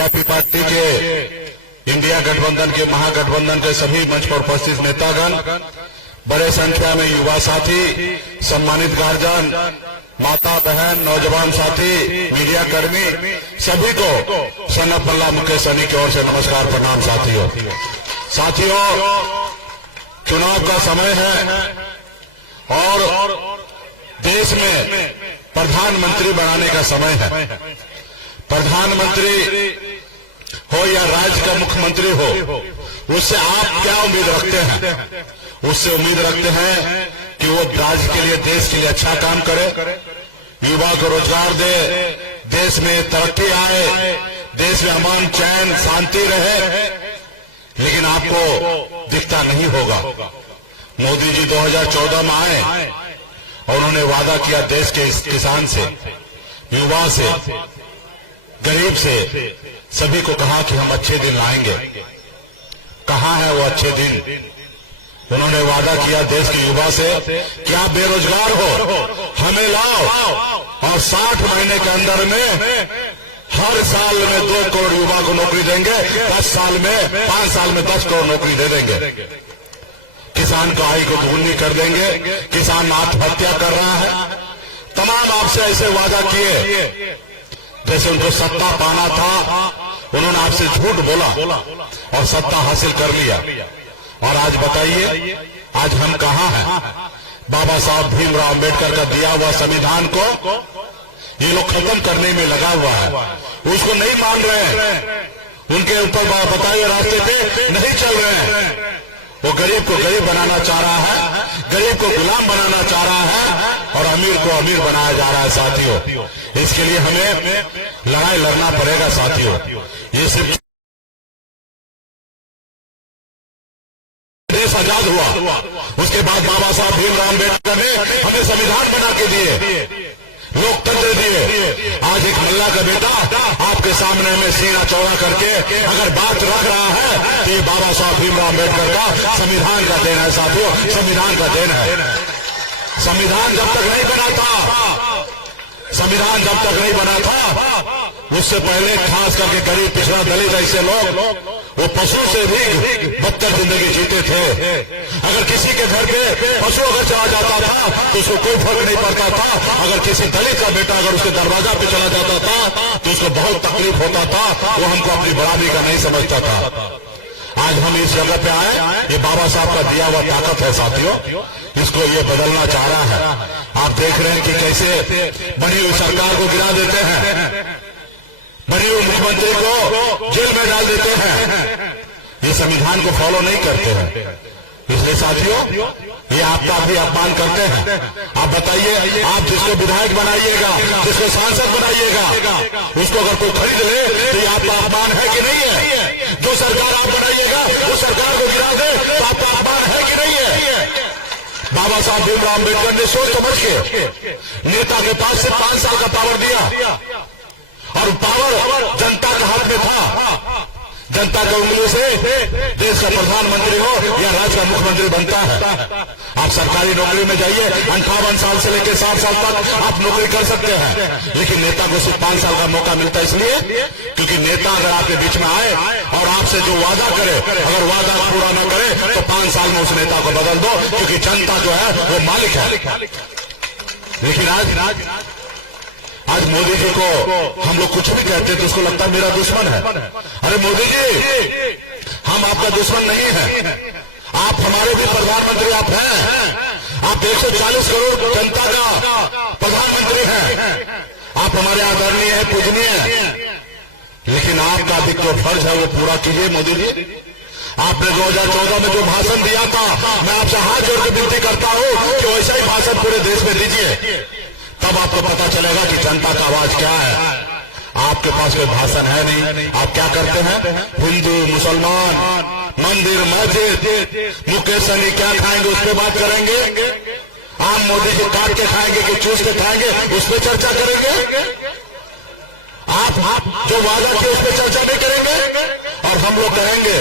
BJP party के India गठबंधन के महागठबंधन के सभी मंच पर उपस्थित नेतागण, बड़े संख्या में युवा साथी, सम्मानित गार्जियन, माता बहन, नौजवान साथी, मीडिया कर्मी, सभी को सनफ अल्लाह मुकेश सनी की ओर से नमस्कार प्रणाम। साथियों, चुनाव का समय है और देश में प्रधानमंत्री बनाने का समय है। प्रधानमंत्री हो या राज्य का मुख्यमंत्री हो, उससे आप क्या उम्मीद रखते हैं? उससे उम्मीद रखते हैं कि वो राज्य के लिए, देश के लिए अच्छा काम करे, युवा को रोजगार दे, देश में तरक्की आए, देश में अमन, चैन, शांति रहे। लेकिन आपको दिखता नहीं होगा। मोदी जी 2014 में आए और उन्होंने वादा किया देश के किसान से, युवा से, गरीब से, सभी को कहा कि हम अच्छे दिन लाएंगे। कहाँ है वो अच्छे दिन? उन्होंने वादा किया देश के युवा से कि आप बेरोजगार हो, हमें लाओ और 60 महीने के अंदर में हर साल में 2 करोड़ युवा को नौकरी देंगे, 5 साल में 10 करोड़ नौकरी दे देंगे। किसान का आय को दुगुनी कर देंगे। किसान आत्महत्या कर रहा है। तमाम आपसे ऐसे वादा किए, जैसे उनको सत्ता पाना था, उन्होंने आपसे झूठ बोला और सत्ता हासिल कर लिया। और आज बताइए, आज हम कहां हैं? बाबा साहब भीमराव अम्बेडकर का दिया हुआ संविधान को ये लोग खत्म करने में लगा हुआ है। उसको नहीं मान रहे हैं, उनके ऊपर बताइए रास्ते पे नहीं चल रहे हैं। वो गरीब को गरीब बनाना चाह रहा है, गरीब को गुलाम बनाना चाह रहा है और अमीर को अमीर बनाया जा रहा है। साथियों, इसके लिए हमें लड़ाई लड़ना पड़ेगा। साथियों, ये सिर्फ देश आजाद हुआ, उसके बाद बाबा साहब भीमराव अम्बेडकर ने हमें संविधान बना के दिए, लोकतंत्र दिए। आज एक मल्ला का बेटा आपके सामने में सीना चौड़ा करके अगर बात रख रहा है तो ये बाबा साहब भीमराव अम्बेडकर का संविधान का देन है। साथियों, संविधान का देन है। संविधान जब तक नहीं बना था, संविधान जब तक नहीं बना था, उससे पहले खास करके गरीब, पिछड़ा, दलित ऐसे लोग वो पशु से भी बदतर जिंदगी जीते थे। अगर किसी के घर पे पशु अगर चला जाता था तो उसको कोई फर्क नहीं पड़ता था। अगर किसी दलित का बेटा अगर उसके दरवाजा पे चला जाता था तो उसको बहुत तकलीफ होता था। वो हमको अपनी बराबरी का नहीं समझता था। आज हम इस जगह पे आए, ये बाबा साहब का दिया हुआ ताकत है। साथियों, इसको ये बदलना चाह रहा है। आप देख रहे हैं कि कैसे बनी हुई सरकार को गिरा देते हैं, बनी हुई मुख्यमंत्री को जेल में डाल देते हैं। ये संविधान को फॉलो नहीं करते हैं। इसलिए साथियों, ये आपका भी अपमान करते हैं। आप बताइए, आप जिसको विधायक बनाइएगा, जिसको सांसद बनाइएगा, उसको अगर कोई खरीद ले तो ये आपका अपमान है कि नहीं है? जो सरकार आप बनाइएगा वो सरकार को गिरा दे तो आपका अपमान है कि नहीं है? बाबा साहब भीमराव अम्बेडकर ने सोच समझ के नेता के पास से 5 साल का पावर दिया और पावर जनता के हाथ में था। जनता की उंगली से देश का प्रधानमंत्री हो या राज्य का मुख्यमंत्री बनता है। आप सरकारी नौकरी में जाइए, 58 साल से लेकर 60 साल तक आप नौकरी कर सकते हैं। लेकिन नेता को सिर्फ 5 साल का मौका मिलता है, इसलिए क्योंकि नेता अगर आपके बीच में आए और आपसे जो वादा करे, अगर वादा पूरा न करे तो 5 साल में उस नेता को बदल दो, क्योंकि जनता जो है वो मालिक है। लेकिन आज मोदी जी को हम लोग कुछ भी कहते तो उसको लगता है मेरा दुश्मन है। अरे मोदी जी, हम आपका दुश्मन नहीं है, आप हमारे भी प्रधानमंत्री आप हैं। आप 140 करोड़ जनता का प्रधानमंत्री हैं। आप हमारे आदरणीय हैं, पूजनीय हैं। लेकिन आपका भी जो फर्ज है वो पूरा कीजिए। मोदी जी, आपने 2014 में जो भाषण दिया था, मैं आपसे हाथ जोड़ के विनती करता हूं कि वैसा ही भाषण पूरे देश में दीजिए। तब आपको पता चलेगा कि जनता का आवाज क्या है। आपके पास कोई भाषण है नहीं। आप क्या करते हैं? हिंदू, मुसलमान, मंदिर, मस्जिद, मुकेश सहनी क्या खाएंगे उस पर बात करेंगे। आम मोदी को काट के खाएंगे कि चूस के खाएंगे उस पर चर्चा करेंगे। आप जो वादा किए उस पर चर्चा नहीं करेंगे और हम लोग कहेंगे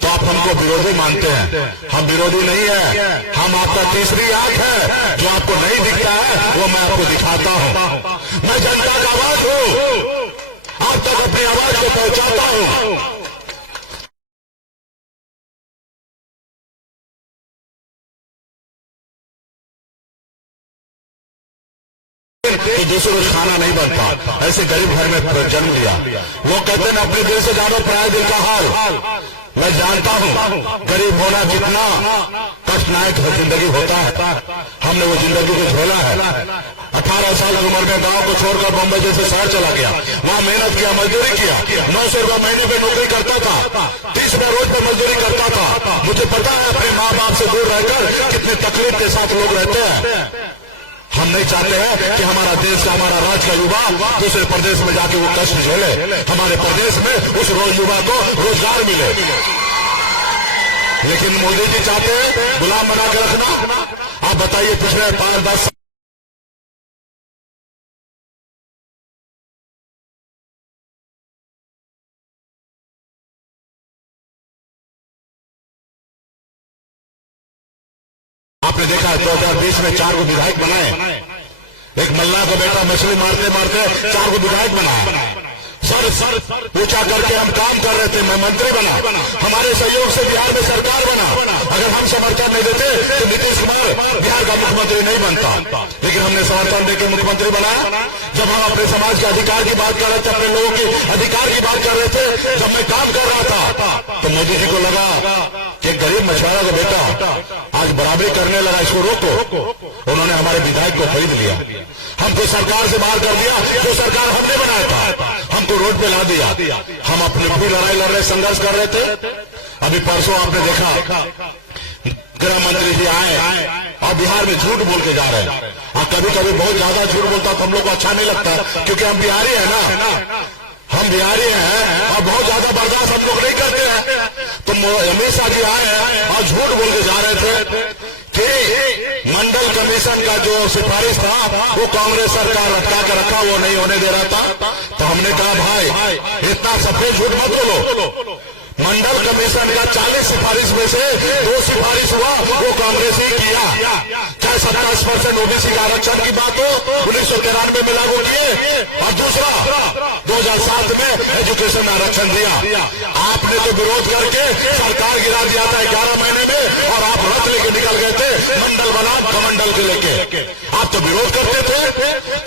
तो आप हमको विरोधी मानते हैं। हम विरोधी नहीं है, हम आपका तीसरी आंख है। जो आपको नहीं दिखता है वो मैं आपको दिखाता हूं। मैं जनता का आवाज हूं। आप तक अपनी आवाज को पहुंचा कि दूसरों को खाना नहीं बनता, ऐसे गरीब घर में जन्म लिया। लोग कहते हैं अपने दिल से जानो पराए दिल का हाल। मैं जानता हूं गरीब होना कितना कष्टनायक जिंदगी होता है। हमने वो जिंदगी को झेला है। 18 साल की उम्र में गांव को छोड़कर बम्बई जैसे शहर चला गया, वहां मेहनत किया, मजदूरी किया, 900 रुपये महीने पे नौकरी करता था, 30 रुपये रोज पे मजदूरी करता था। मुझे पता है अपने माँ बाप से दूर रहकर कितनी तकलीफ के साथ लोग रहते हैं। हम नहीं चाहते हैं कि हमारा देश का, हमारा राज्य का युवा दूसरे प्रदेश में जाके वो कष्ट झेले। हमारे प्रदेश में उस युवा को रोजगार मिले। लेकिन मोदी जी चाहते हैं गुलाम बना के रखना। आप बताइए पिछले 5-10 आपने देखा 2020 में 4 को विधायक बनाए। एक मल्ला को बेटा मछली मारते मारते 4 को विधायक बनाया। सर पूछा करके हम काम कर रहे थे, मैं मंत्री बना, हमारे सहयोग से बिहार में सरकार बना। अगर हम समर्थन नहीं देते तो नीतीश कुमार बिहार का मुख्यमंत्री नहीं बनता। लेकिन हमने समर्थन देकर मुख्यमंत्री बनाया। जब हम अपने समाज के अधिकार की बात कर रहे थे, अपने लोगों के अधिकार की बात कर रहे थे, जब मैं काम कर रहा था तो मोदी जी को लगा कि गरीब मछुआरा का बेटा आज बराबरी करने लगा, इसको रोको। उन्होंने हमारे विधायक को खरीद लिया, हमको सरकार से बाहर कर दिया। जो सरकार हमने बनाया था हमको रोड पे ला दिया। हम अपने भी लड़ाई लड़ रहे, संघर्ष कर रहे थे। अभी परसों आपने देखा गृह मंत्री जी आए और बिहार में झूठ बोल के जा रहे हैं। और कभी कभी बहुत ज्यादा झूठ बोलता तो हम लोग को अच्छा नहीं लगता, क्योंकि हम बिहारी हैं ना, हम बिहारी हैं और बहुत ज्यादा बर्दाश्त हम लोग नहीं करते हैं। तो अमित शाह जी आए और झूठ बोल के जा रहे थे कि मंडल कमीशन का जो सिफारिश था वो कांग्रेस सरकार रखा कर रखा, वो नहीं होने दे रहा था। तो हमने कहा भाई इतना सफेद झूठ मत बोलो। मंडल कमीशन का 40 सिफारिश में से 2 सिफारिश हुआ, वो कांग्रेस ही किया। चाहे 27% ओबीसी का आरक्षण की बात हो, 1993 में लागू किए, और दूसरा 2007 में एजुकेशन में आरक्षण दिया। आपने तो विरोध करके सरकार गिरा दिया था 11 महीने में, और आप रथ लेके निकल गए थे मंडल बना कमंडल के लेके। आप तो विरोध करते थे।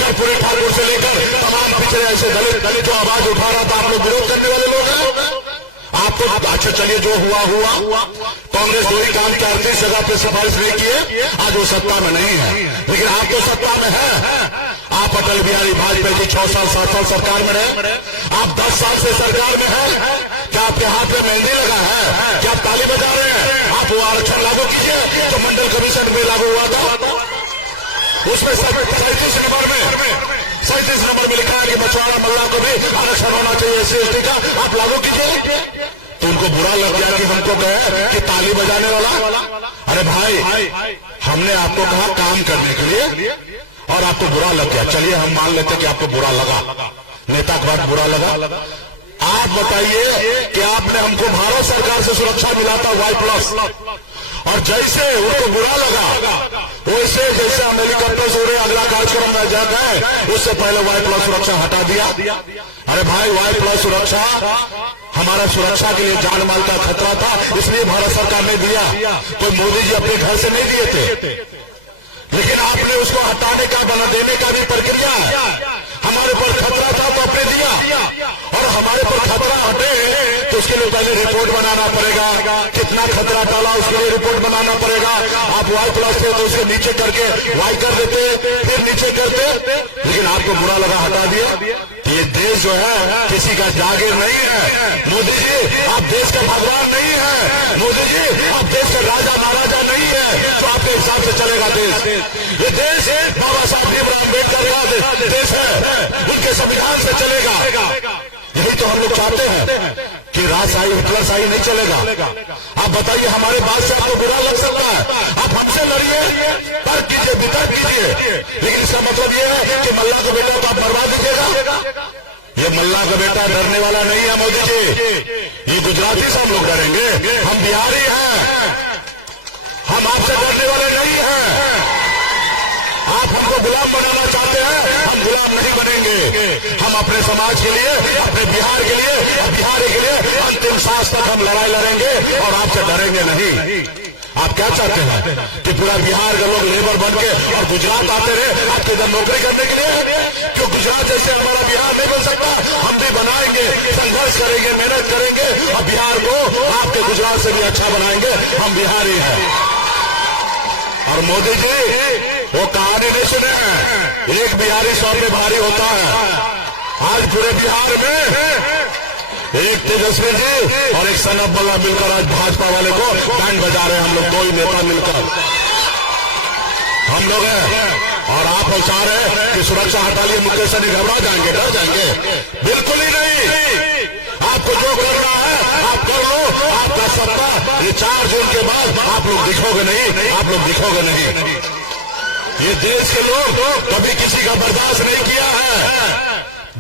कर्पूरी ठाकुर से लेकर तमाम पिछड़े ऐसे दलित जो आवाज उठा रहा था, आप लोग विरोध करने वाले लोग हैं। आप तो अच्छा चलिए, जो हुआ कांग्रेस वही काम के 38 जगह पे सिफारिश नहीं किए, आज वो सत्ता में नहीं है। लेकिन आप तो सत्ता में है। आप अटल बिहारी वाजपेयी जी 6 साल 7 साल सरकार में रहे, आप 10 साल से सरकार में हैं। क्या आपके हाथ में मेहंदी लगा है? क्या आप ताली बजा रहे हैं? आप वो आरक्षण लागू कीजिए जो मंडल कमीशन में लागू हुआ था। उसमें 37 नंबर में लिखा है कि मछुआरा मल्ला को भी आरक्षण होना चाहिए SC/ST का, आप लागू कीजिए। तो उनको बुरा लग गया कि हमको कहे कि ताली बजाने वाला। अरे भाई, हमने आपको कहा काम करने के लिए और आपको बुरा लग गया। चलिए हम मान लेते कि आपको बुरा लगा, नेता के बाद बुरा लगा। आप बताइए कि आपने हमको भारत सरकार से सुरक्षा मिला था Y+, और जैसे उनको बुरा लगा वैसे जैसे हम हेलीकॉप्टर से उड़े अगला कार्यक्रम में जाता है, उससे पहले Y+ सुरक्षा हटा दिया। अरे भाई, Y+ सुरक्षा हमारा सुरक्षा के लिए जान माल का खतरा था, इसलिए भारत सरकार ने दिया। तो मोदी जी अपने घर से नहीं दिए थे, लेकिन आपने उसको हटाने का बना देने का भी प्रक्रिया है। हमारे पर खतरा था तो आपने दिया, और हमारे पर खतरा हटे तो उसके लिए पहले रिपोर्ट बनाना पड़ेगा। कितना खतरा डाला उसके लिए रिपोर्ट बनाना पड़ेगा। आप Y+ थे तो उसके नीचे करके Y कर देते, फिर नीचे करते, लेकिन आपको बुरा लगा, हटा दिया। ये देश जो है किसी का जागीर नहीं है। मोदी जी, आप देश के भगवान नहीं है। मोदी जी, आप देश के राजा महाराजा नहीं है तो आपके हिसाब से चलेगा देश। ये देश बाबा साहब भीमराव अम्बेडकर का देश है, उनके संविधान से चलेगा। यही तो हम लोग चाहते हैं कि राजशाही हिटलरशाही नहीं चलेगा। आप बताइए, हमारे बात से आपको बुरा लग सकता है, आप हमसे लड़िए, तर्क कीजिए, वितर्क कीजिए, लेकिन इसका मतलब ये है कि मल्ला का बेटा तो आप मरवा दीजिएगा। ये मल्ला का बेटा डरने वाला नहीं है मोदी जी। ये गुजराती से हम लोग डरेंगे, हम बिहारी हैं, हम आपसे डरने वाले नहीं हैं। आप हमको गुलाम बनाना चाहते हैं, हम गुलाम नहीं बनेंगे। हम अपने समाज के लिए, अपने बिहार के लिए और बिहारी के लिए अंतिम सांस तक हम लड़ाई लड़ेंगे और आपसे डरेंगे नहीं। आप आप क्या चाहते हैं कि पूरा बिहार के लोग लेबर बन के और गुजरात आते रहे आपके इधर नौकरी करने के लिए? क्यों गुजरात जैसे हमारा बिहार नहीं बन सकता? हम भी बनाएंगे, संघर्ष करेंगे, मेहनत करेंगे और बिहार को आपके गुजरात से भी अच्छा बनाएंगे। हम बिहारी हैं। और मोदी जी वो कहानी नहीं सुने हैं, एक बिहारी 100 पे भारी होता है। आज पूरे बिहार में एक तेजस्वी जी और एक सनत बल्ला मिलकर आज भाजपा वाले को बैंड बजा रहे हैं। हम लोग दो ही नेता मिलकर हम लोग हैं। और आप लोग चाह रहे हैं कि सुरक्षा हटा लिए मुद्दे से नहीं घबरा जाएंगे, डर जाएंगे? बिल्कुल ही नहीं। आपको जो करना है आप करो। आपका सत्ता ये 4 जून के बाद आप लोग दिखोगे नहीं, आप लोग दिखोगे नहीं। ये देश के लोग कभी किसी का बर्दाश्त नहीं किया है।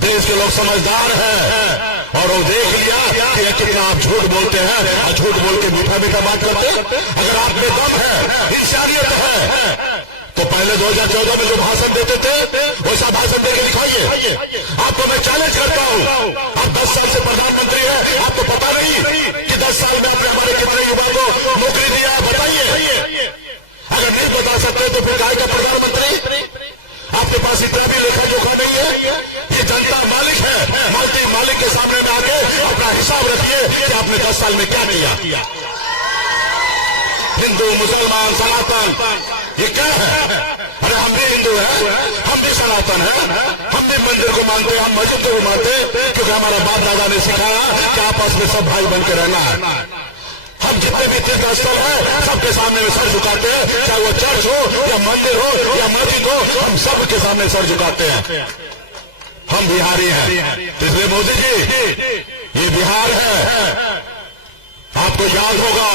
देश के लोग समझदार हैं और वो देख लिया कि कितना आप झूठ बोलते हैं और झूठ बोल के मीठा मीठा बात करते हैं। अगर आप में दम है, इंसानियत है, तो पहले 2014 में जो भाषण देते थे वैसा भाषण देकर दिखाइए। आपको मैं चैलेंज करता हूं, आप 10 साल से प्रधानमंत्री हैं, आपको पता नहीं कि 10 साल में आपने हमारे कितने युवा को नौकरी दिया? बताइए। अगर नहीं बता सकते तो फिर काहे का प्रधानमंत्री? आपके पास इतना भी लेखा जोखा नहीं है? ये जनता मालिक है, मालिक के सामने में आके अपना हिसाब रखिए कि आपने 10 साल में क्या किया। हिंदू, मुसलमान, सनातन ये क्या है? अरे हम भी हिंदू हैं, हम भी सनातन हैं, हम भी मंदिर को मानते हैं, हम मस्जिद को मानते हैं, क्योंकि हमारा बाप दादा ने सिखाया कि आपस में सब भाई बन के रहना है। हम जितने भी तीर्थ स्थल है सबके सामने में सर झुकाते हैं, चाहे वो चर्च हो या मंदिर हो या मस्जिद हो, हम सबके सामने सर झुकाते हैं। हम बिहारी हैं। इसलिए मोदी जी ये बिहार है। आपको याद होगा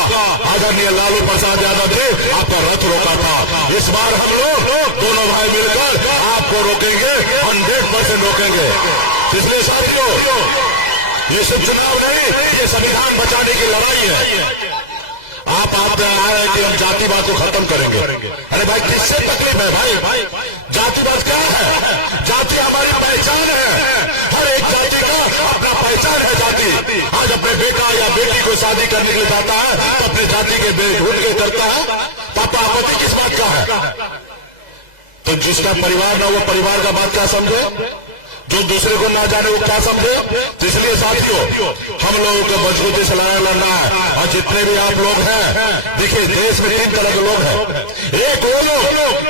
आदरणीय लालू प्रसाद यादव जी आपका रथ रोका था। इस बार हम लोग दोनों भाई मिलकर आपको रोकेंगे, 100% रोकेंगे। इसलिए साथियों ये सिर्फ चुनाव नहीं, ये संविधान बचाने की लड़ाई है। आप पे आए कि हम जातिवाद को खत्म करेंगे। अरे भाई किससे तकलीफ है भाई? जातिवाद क्या है? जाति हमारी पहचान है। हर एक जाति का अपना पहचान है। जाति आज अपने बेटा या बेटी को शादी करने के लिए जाता है तो अपने जाति के ढूंढ के करता है। पापा आपत्ति किस बात का है? तो जिसका परिवार ना वो परिवार का बात क्या समझे, जो दूसरे को ना जाने वो क्या समझे। तो इसलिए साथियों हम लोगों को मजबूती से लड़ाई लड़ना है। और जितने भी आप लोग हैं, देखिए देश में 3 तरह के लोग हैं। एक वो लोग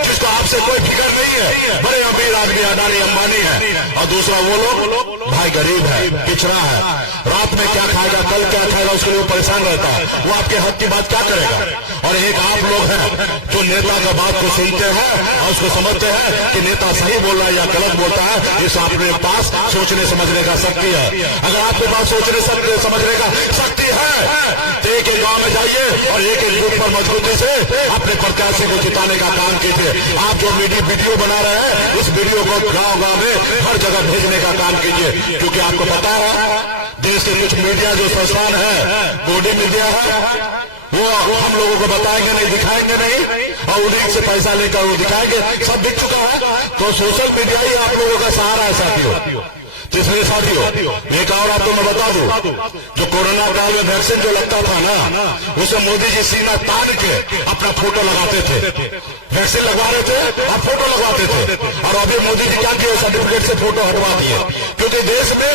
जिसको आपसे कोई फिक्र नहीं है, बड़े अमीर आदमी अडानी अंबानी है। और दूसरा वो लोग भाई गरीब है, पिछड़ा है, रात में क्या खाएगा, कल क्या खाएगा, उसके लिए परेशान रहता है। वो आपके हक की बात क्या करेगा? और एक आप लोग हैं जो नेता का बात को सुनते हैं और उसको समझते हैं कि नेता सही बोल रहा है या गलत बोलता है। इस आपने पास सोचने समझने का शक्ति है। अगर आपके पास सोचने समझने का शक्ति है तो एक गांव में जाइए और एक बूथ पर मजबूती से अपने प्रत्याशी को जिताने का काम कीजिए। आप जो वीडियो बना रहे हैं उस वीडियो को गांव में हर जगह भेजने का काम कीजिए, क्योंकि आपको पता है देश के कुछ मीडिया जो संस्थान है, गोदी मीडिया है, वो हम लोगों को बताएंगे नहीं, दिखाएंगे नहीं और उन्हीं से पैसा लेकर वो दिखाएंगे। सब दिख चुका है। तो सोशल मीडिया ही आप लोगों का सहारा है साथियों। तो इसलिए साथियों एक और आपको मैं बता दूं, जो कोरोना काल में वैक्सीन जो लगता था ना, उसे मोदी जी सीना तान के अपना फोटो लगाते थे। वैक्सीन लगवा रहे थे और फोटो लगवाते थे। और अभी मोदी जी क्या किए, सर्टिफिकेट से फोटो हटवा दिए, क्योंकि देश में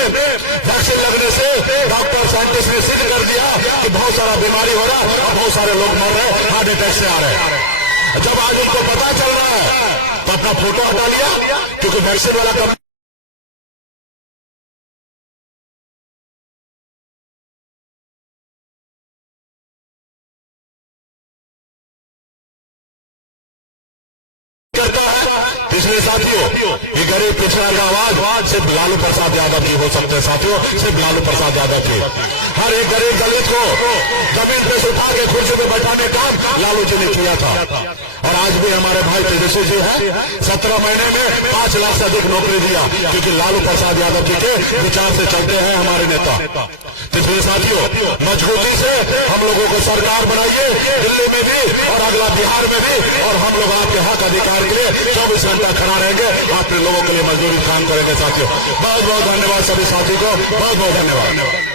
वैक्सीन लगने से डॉक्टर साइंटिस्ट ने सिद्ध कर दिया कि बहुत सारा बीमारी हो रहा है और बहुत सारे लोग मर रहे हैं, हार्ट अटैक से आ रहे हैं। जब आज उनको पता चल रहा है तो अपना फोटो हटा लिया, क्योंकि वैक्सीन वाला इसलिए साथियों ये गरीब पिछड़ा का आवाज सिर्फ लालू प्रसाद यादव की हो सकते हैं। साथियों सिर्फ लालू प्रसाद यादव की। हर एक गरीब दलित को जमीन पे से उठा के कुर्सी पे बैठाने का लालू जी ने किया था। और आज भी हमारे भाई तेजस्वी जी है, 17 महीने में 5 लाख से अधिक नौकरी दिया, क्योंकि लालू प्रसाद यादव जी के विचार से चलते हैं हमारे नेता। इसलिए साथियों मजबूती से हम लोगों को सरकार बनाइए, दिल्ली में भी और अगला बिहार में भी, और हम लोग आपके हक अधिकार के लिए 24 घंटा खड़ा रहेंगे, आपके लोगों के लिए मजदूरी काम करेंगे। साथियों बहुत बहुत धन्यवाद सभी साथी को, बहुत बहुत धन्यवाद।